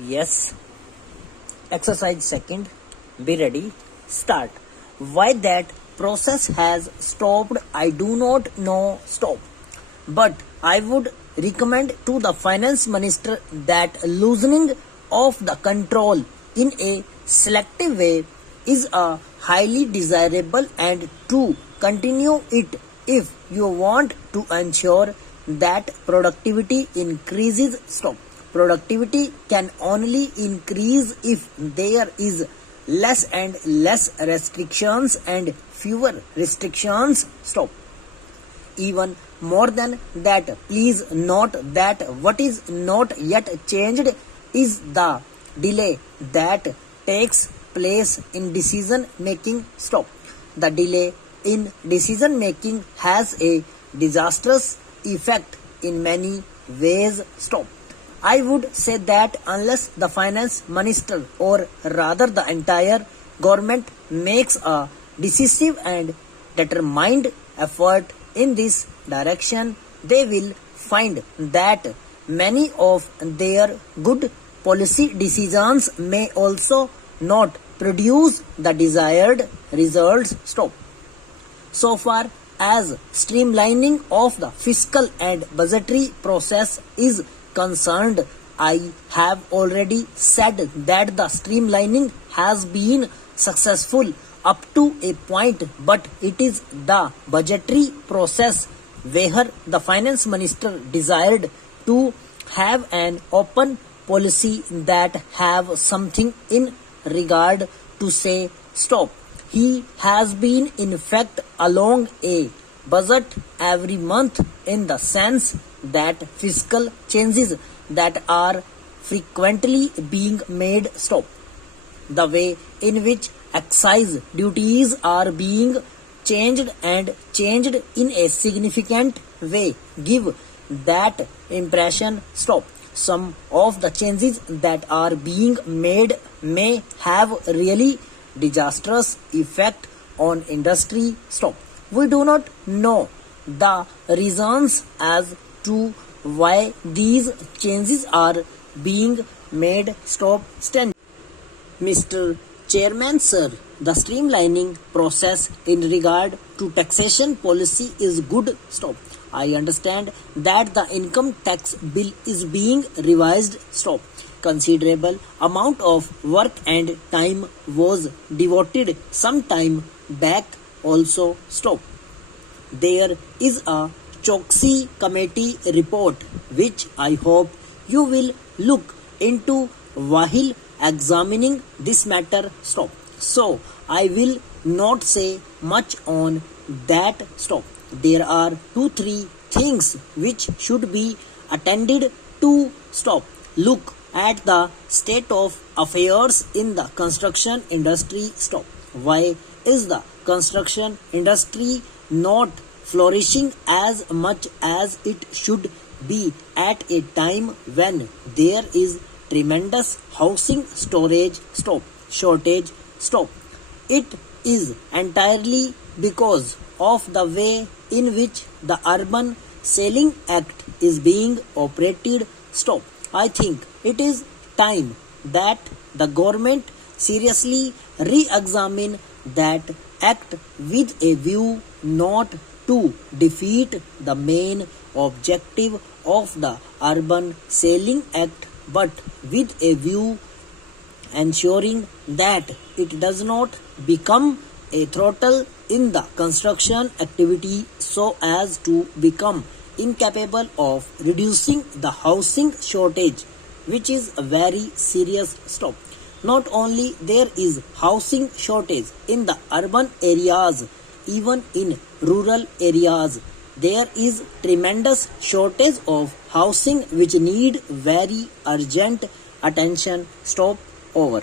Yes. Exercise second. Be ready. Start. Why that process has stopped, I do not know. Stop. But I would recommend to the finance minister that loosening of the control in a selective way is a highly desirable and to continue it if you want to ensure that productivity increases. Stop. Productivity can only increase if there is less and less restrictions and fewer restrictions. Stop. Even more than that, please note that what is not yet changed is the delay that takes place in decision making. Stop. The delay in decision making has a disastrous effect in many ways. Stop. I would say that unless the finance minister or rather the entire government makes a decisive and determined effort in this direction, they will find that many of their good policy decisions may also not produce the desired results. Stop. So far as streamlining of the fiscal and budgetary process is concerned, I have already said that the streamlining has been successful up to a point, but it is the budgetary process where the finance minister desired to have an open policy that have something in regard to say. Stop. He has been in fact along a budget every month in the sense that fiscal changes that are frequently being made. Stop. The way in which excise duties are being changed and changed in a significant way give that impression. Stop. Some of the changes that are being made may have really disastrous effect on industry. Stop. We do not know the reasons as to why these changes are being made. Stop. Stand. Mr. Chairman, sir, the streamlining process in regard to taxation policy is good. Stop. I understand that the income tax bill is being revised. Stop. Considerable amount of work and time was devoted some time back also. Stop. There is a Choksi committee report which I hope you will look into while examining this matter. Stop. So I will not say much on that. Stop. There are 2-3 things which should be attended to. Stop. Look at the state of affairs in the construction industry. Stop. Why is the construction industry not flourishing as much as it should be at a time when there is tremendous housing shortage? Stop. It is entirely because of the way in which the Urban Selling Act is being operated. Stop. I think it is time that the government seriously re-examine that act with a view not to defeat the main objective of the Urban Selling Act, but with a view ensuring that it does not become a throttle in the construction activity so as to become incapable of reducing the housing shortage, which is a very serious. Stop. Not only there is housing shortage in the urban areas, even in rural areas there is tremendous shortage of housing which need very urgent attention. Stop. Over.